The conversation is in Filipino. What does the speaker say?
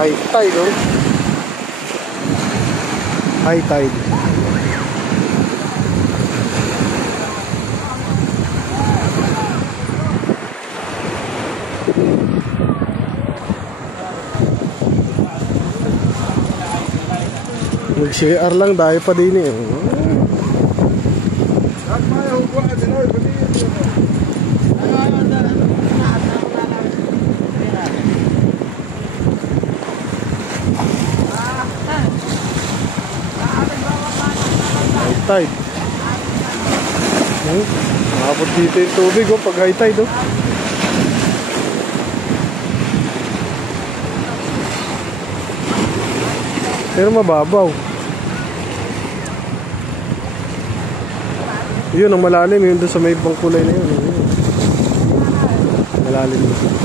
High tide, oh. High tide. Mag-CR lang dahil pa din eh. High tide. Nakapot dito yung tubig, oh, pag high tide, oh. Pero mababaw. Yun ang malalim, yun doon sa may bangkulay na yun. Malalim.